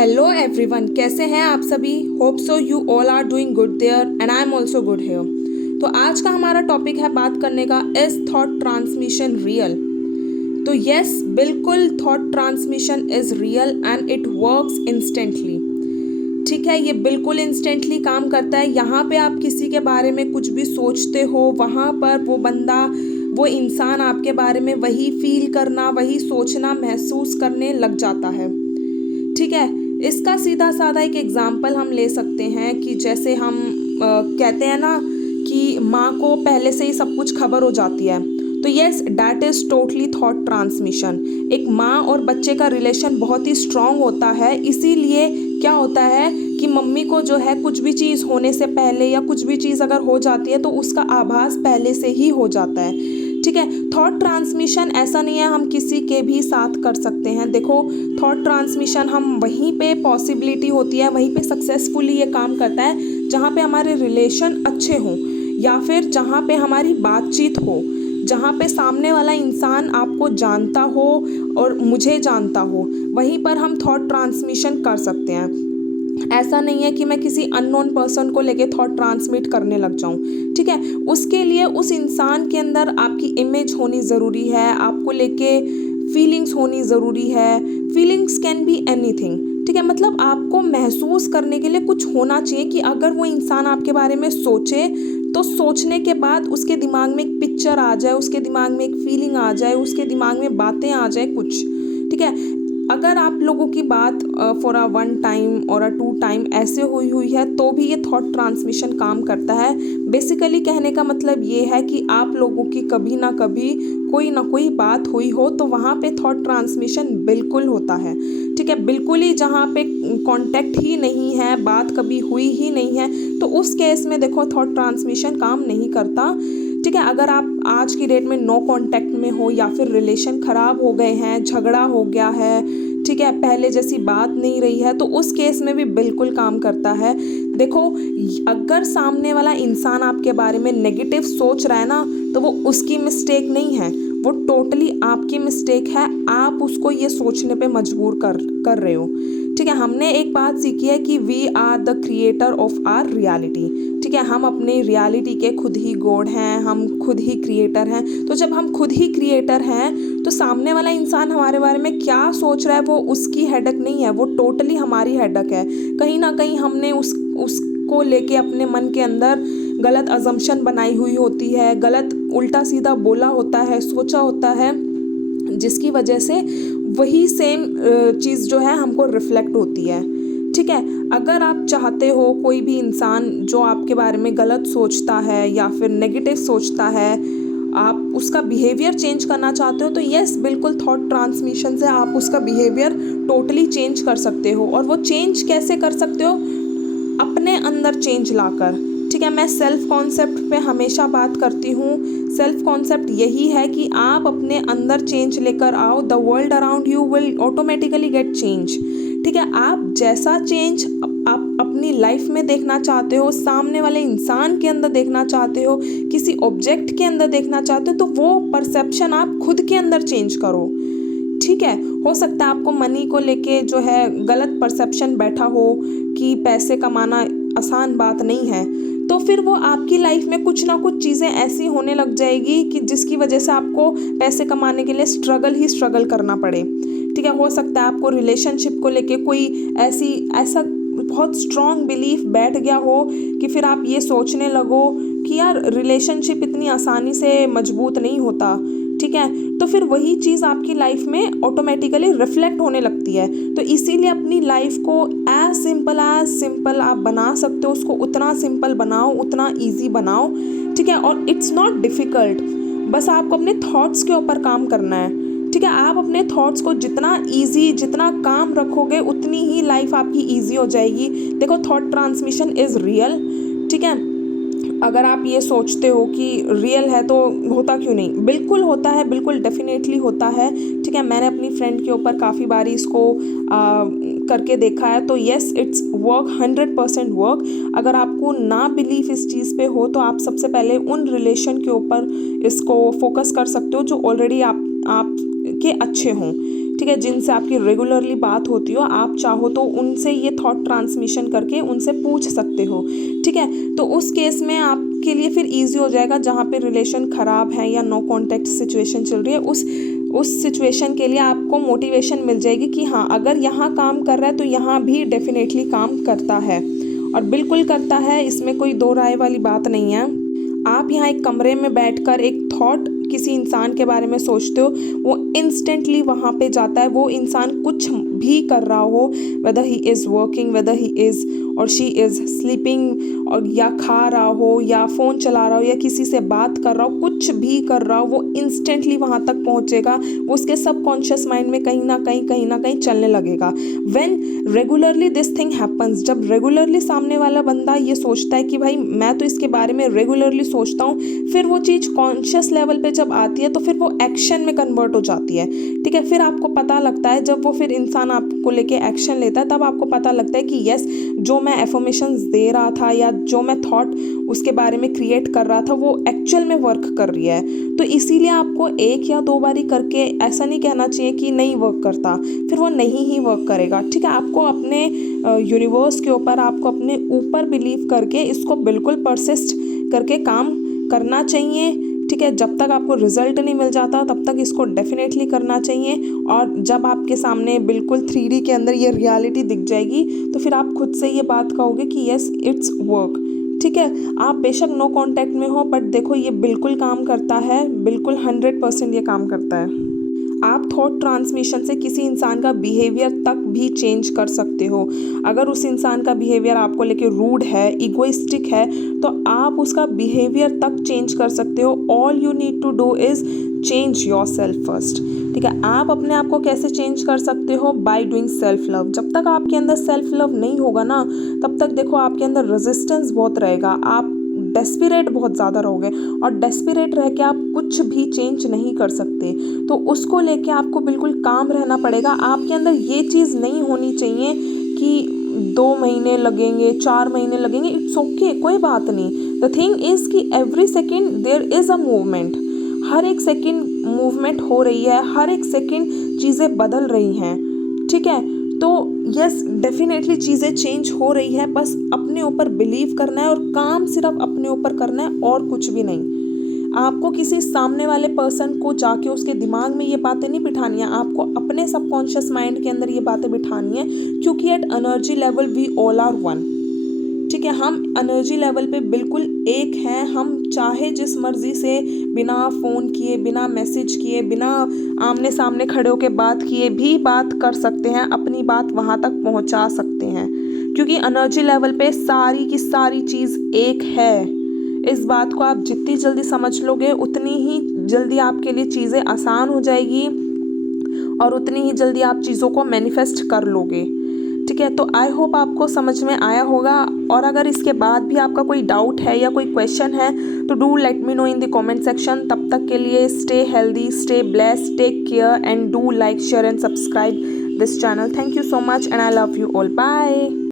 Hello everyone, कैसे हैं आप सभी। Hope so you all are doing good there and I am also good here. तो आज का हमारा टॉपिक है बात करने का, इज थॉट ट्रांसमिशन रियल। तो यस, बिल्कुल thought transmission is real and it works instantly. ठीक है, ये बिल्कुल इंस्टेंटली काम करता है। यहाँ पे आप किसी के बारे में कुछ भी सोचते हो, वहाँ पर वो बंदा, वो इंसान आपके बारे में वही फील करना, वही सोचना, महसूस करने लग जाता है। ठीक है, इसका सीधा साधा एक एग्जाम्पल हम ले सकते हैं कि जैसे हम कहते हैं ना कि माँ को पहले से ही सब कुछ खबर हो जाती है। तो yes, that is totally thought transmission. एक माँ और बच्चे का रिलेशन बहुत ही स्ट्रॉन्ग होता है। इसीलिए क्या होता है कि मम्मी को जो है कुछ भी चीज़ होने से पहले या कुछ भी चीज़ अगर हो जाती है तो उसका आभास पहले से ही हो जाता है। ठीक है, थॉट ट्रांसमिशन ऐसा नहीं है हम किसी के भी साथ कर सकते हैं। देखो, थॉट ट्रांसमिशन हम वहीं पे पॉसिबिलिटी होती है, वहीं पे सक्सेसफुली ये काम करता है जहाँ पे हमारे रिलेशन अच्छे हों, या फिर जहाँ पे हमारी बातचीत हो, जहाँ पे सामने वाला इंसान आपको जानता हो और मुझे जानता हो, वहीं पर हम थॉट ट्रांसमिशन कर सकते हैं। ऐसा नहीं है कि मैं किसी अननोन पर्सन को लेके थॉट ट्रांसमिट करने लग जाऊं। ठीक है, उसके लिए उस इंसान के अंदर आपकी इमेज होनी ज़रूरी है, आपको लेके फीलिंग्स होनी ज़रूरी है। Feelings can be anything. ठीक है, मतलब आपको महसूस करने के लिए कुछ होना चाहिए कि अगर वो इंसान आपके बारे में सोचे तो सोचने के बाद उसके दिमाग में एक पिक्चर आ जाए, उसके दिमाग में एक फीलिंग आ जाए, उसके दिमाग में बातें आ जाए कुछ। ठीक है, अगर आप लोगों की बात फॉर अ वन टाइम और अ टू टाइम ऐसे हुई है तो भी ये थॉट ट्रांसमिशन काम करता है। बेसिकली कहने का मतलब ये है कि आप लोगों की कभी ना कभी कोई ना कोई बात हुई हो तो वहाँ पे थॉट ट्रांसमिशन बिल्कुल होता है। ठीक है, बिल्कुल ही जहाँ पे कांटेक्ट ही नहीं है, बात कभी हुई ही नहीं है, तो उस केस में देखो थॉट ट्रांसमिशन काम नहीं करता। ठीक है, अगर आप आज की डेट में नो कांटेक्ट में हो या फिर रिलेशन ख़राब हो गए हैं, झगड़ा हो गया है, ठीक है, पहले जैसी बात नहीं रही है, तो उस केस में भी बिल्कुल काम करता है। देखो, अगर सामने वाला इंसान आपके बारे में नेगेटिव सोच रहा है ना, तो वो उसकी मिस्टेक नहीं है, वो टोटली आपकी मिस्टेक है। आप उसको ये सोचने पे मजबूर कर रहे हो। ठीक है, हमने एक बात सीखी है कि we are the creator of our reality. ठीक है, हम अपनी रियलिटी के खुद ही गॉड हैं, हम खुद ही क्रिएटर हैं। तो जब हम खुद ही क्रिएटर हैं तो सामने वाला इंसान हमारे बारे में क्या सोच रहा है वो उसकी हेडक नहीं है, वो टोटली हमारी हेडक है। कहीं ना कहीं हमने उसको लेके अपने मन के अंदर गलत अजम्पशन बनाई हुई होती है, गलत उल्टा सीधा बोला होता है, सोचा होता है, जिसकी वजह से वही सेम चीज़ जो है हमको रिफ्लेक्ट होती है। ठीक है, अगर आप चाहते हो कोई भी इंसान जो आपके बारे में गलत सोचता है या फिर नेगेटिव सोचता है, आप उसका बिहेवियर चेंज करना चाहते हो, तो यस, बिल्कुल थॉट ट्रांसमिशन से आप उसका बिहेवियर टोटली चेंज कर सकते हो। और वो चेंज कैसे कर सकते हो? अपने अंदर चेंज लाकर। ठीक है, मैं सेल्फ कॉन्सेप्ट पे हमेशा बात करती हूँ। सेल्फ कॉन्सेप्ट यही है कि आप अपने अंदर चेंज लेकर आओ, the world around you will automatically get change. ठीक है, आप जैसा चेंज आप अपनी लाइफ में देखना चाहते हो, सामने वाले इंसान के अंदर देखना चाहते हो, किसी ऑब्जेक्ट के अंदर देखना चाहते हो, तो वो परसेप्शन आप खुद के अंदर चेंज करो। ठीक है, हो सकता है आपको मनी को लेके जो है गलत परसेप्शन बैठा हो कि पैसे कमाना आसान बात नहीं है, तो फिर वो आपकी लाइफ में कुछ ना कुछ चीज़ें ऐसी होने लग जाएगी कि जिसकी वजह से आपको पैसे कमाने के लिए स्ट्रगल करना पड़े। ठीक है, हो सकता है आपको रिलेशनशिप को लेके कोई ऐसा बहुत स्ट्रॉन्ग बिलीफ बैठ गया हो कि फिर आप ये सोचने लगो कि यार रिलेशनशिप इतनी आसानी से मजबूत नहीं होता। ठीक है, तो फिर वही चीज़ आपकी लाइफ में ऑटोमेटिकली रिफ्लेक्ट होने लगती है। तो इसीलिए अपनी लाइफ को एज सिंपल आप बना सकते हो, उसको उतना सिंपल बनाओ, उतना ईजी बनाओ। ठीक है, और इट्स नॉट डिफ़िकल्ट, बस आपको अपने थॉट्स के ऊपर काम करना है। ठीक है, आप अपने थॉट्स को जितना ईजी, जितना काम रखोगे, उतनी ही लाइफ आपकी ईजी हो जाएगी। देखो, थॉट ट्रांसमिशन इज़ रियल। ठीक है, अगर आप ये सोचते हो कि रियल है तो होता क्यों नहीं, बिल्कुल होता है, बिल्कुल डेफिनेटली होता है। ठीक है, मैंने अपनी फ्रेंड के ऊपर काफ़ी बार इसको करके देखा है, तो येस, इट्स वर्क, 100% वर्क। अगर आपको ना बिलीफ इस चीज़ पे हो तो आप सबसे पहले उन रिलेशन के ऊपर इसको फोकस कर सकते हो जो ऑलरेडी आप के अच्छे हों, ठीक है, जिनसे आपकी रेगुलरली बात होती हो, आप चाहो तो उनसे ये थॉट ट्रांसमिशन करके उनसे पूछ सकते हो, ठीक है। तो उस केस में आपके लिए फिर ईजी हो जाएगा, जहाँ पे रिलेशन ख़राब है या नो कॉन्टैक्ट सिचुएशन चल रही है, उस सिचुएशन के लिए आपको मोटिवेशन मिल जाएगी कि हाँ, अगर यहाँ काम कर रहा है तो यहाँ भी डेफिनेटली काम करता है, और बिल्कुल करता है, इसमें कोई दो राय वाली बात नहीं है। आप यहाँ एक कमरे में बैठकर एक थॉट किसी इंसान के बारे में सोचते हो, वो इंस्टेंटली वहाँ पे जाता है, वो इंसान कुछ भी कर रहा हो, weather he is working, weather he is और शी इज़ स्लीपिंग, और या खा रहा हो या फ़ोन चला रहा हो या किसी से बात कर रहा हो, कुछ भी कर रहा हो, वो इंस्टेंटली वहाँ तक पहुँचेगा, वो उसके सबकॉन्शियस माइंड में कहीं ना कहीं चलने लगेगा। When regularly this thing happens, जब रेगुलरली सामने वाला बंदा ये सोचता है कि भाई मैं तो इसके बारे में रेगुलरली सोचता हूँ, फिर वो चीज़ कॉन्शियस लेवल पे जब आती है तो फिर वो एक्शन में कन्वर्ट हो जाती है, ठीक है। फिर आपको पता लगता है, जब वो फिर इंसान आपको लेके एक्शन लेता है, तब आपको पता लगता है कि यस, जो मैं एफर्मेशंस दे रहा था या जो मैं थॉट उसके बारे में क्रिएट कर रहा था, वो एक्चुअल में वर्क कर रही है। तो इसीलिए आपको एक या दो बारी करके ऐसा नहीं कहना चाहिए कि नहीं वर्क करता, फिर वो नहीं ही वर्क करेगा, ठीक है। आपको अपने यूनिवर्स के ऊपर, आपको अपने ऊपर बिलीव करके इसको बिल्कुल परसिस्ट करके काम करना चाहिए, ठीक है। जब तक आपको रिजल्ट नहीं मिल जाता तब तक इसको डेफिनेटली करना चाहिए, और जब आपके सामने बिल्कुल 3D के अंदर ये रियलिटी दिख जाएगी तो फिर आप खुद से ये बात कहोगे कि यस, इट्स वर्क, ठीक है। आप बेशक नो कांटेक्ट में हो, बट देखो ये बिल्कुल काम करता है, बिल्कुल 100% ये काम करता है। आप थॉट ट्रांसमिशन से किसी इंसान का बिहेवियर तक भी चेंज कर सकते हो। अगर उस इंसान का बिहेवियर आपको लेके रूड है, इगोइस्टिक है, तो आप उसका बिहेवियर तक चेंज कर सकते हो। All you need to do is change yourself first, ठीक है। आप अपने आप को कैसे चेंज कर सकते हो? By doing self love. जब तक आपके अंदर सेल्फ लव नहीं होगा ना, तब तक देखो आपके अंदर रेजिस्टेंस बहुत रहेगा, आप डेस्पिरेट बहुत ज़्यादा रहोगे, और डेस्पिरेट रह के आप कुछ भी चेंज नहीं कर सकते। तो उसको लेके आपको बिल्कुल काम रहना पड़ेगा। आपके अंदर ये चीज़ नहीं होनी चाहिए कि 2 महीने लगेंगे, 4 महीने लगेंगे, इट्स ओके, कोई बात नहीं। द थिंग इज़ कि every second there is a movement, हर एक सेकेंड मूवमेंट हो रही है, हर एक सेकेंड चीज़ें बदल रही हैं, ठीक है। तो यस, डेफिनेटली चीज़ें चेंज हो रही है, बस अपने ऊपर बिलीव करना है और काम सिर्फ अपने ऊपर करना है, और कुछ भी नहीं। आपको किसी सामने वाले पर्सन को जाके उसके दिमाग में ये बातें नहीं बिठानी है, आपको अपने सबकॉन्शियस माइंड के अंदर ये बातें बिठानी है, क्योंकि at energy level we all are one, ठीक है। हम एनर्जी लेवल पे बिल्कुल एक हैं। हम चाहे जिस मर्ज़ी से बिना फ़ोन किए, बिना मैसेज किए, बिना आमने सामने खड़े होकर बात किए भी बात कर सकते हैं, अपनी बात वहाँ तक पहुँचा सकते हैं, क्योंकि एनर्जी लेवल पे सारी की सारी चीज़ एक है। इस बात को आप जितनी जल्दी समझ लोगे, उतनी ही जल्दी आपके लिए चीज़ें आसान हो जाएगी, और उतनी ही जल्दी आप चीज़ों को मैनिफेस्ट कर लोगे, ठीक है। तो आई होप आपको समझ में आया होगा, और अगर इसके बाद भी आपका कोई डाउट है या कोई क्वेश्चन है तो do let me know in the comment section. तब तक के लिए stay healthy, stay blessed, take care, and do like, share and subscribe this channel. Thank you so much and I love you all, bye.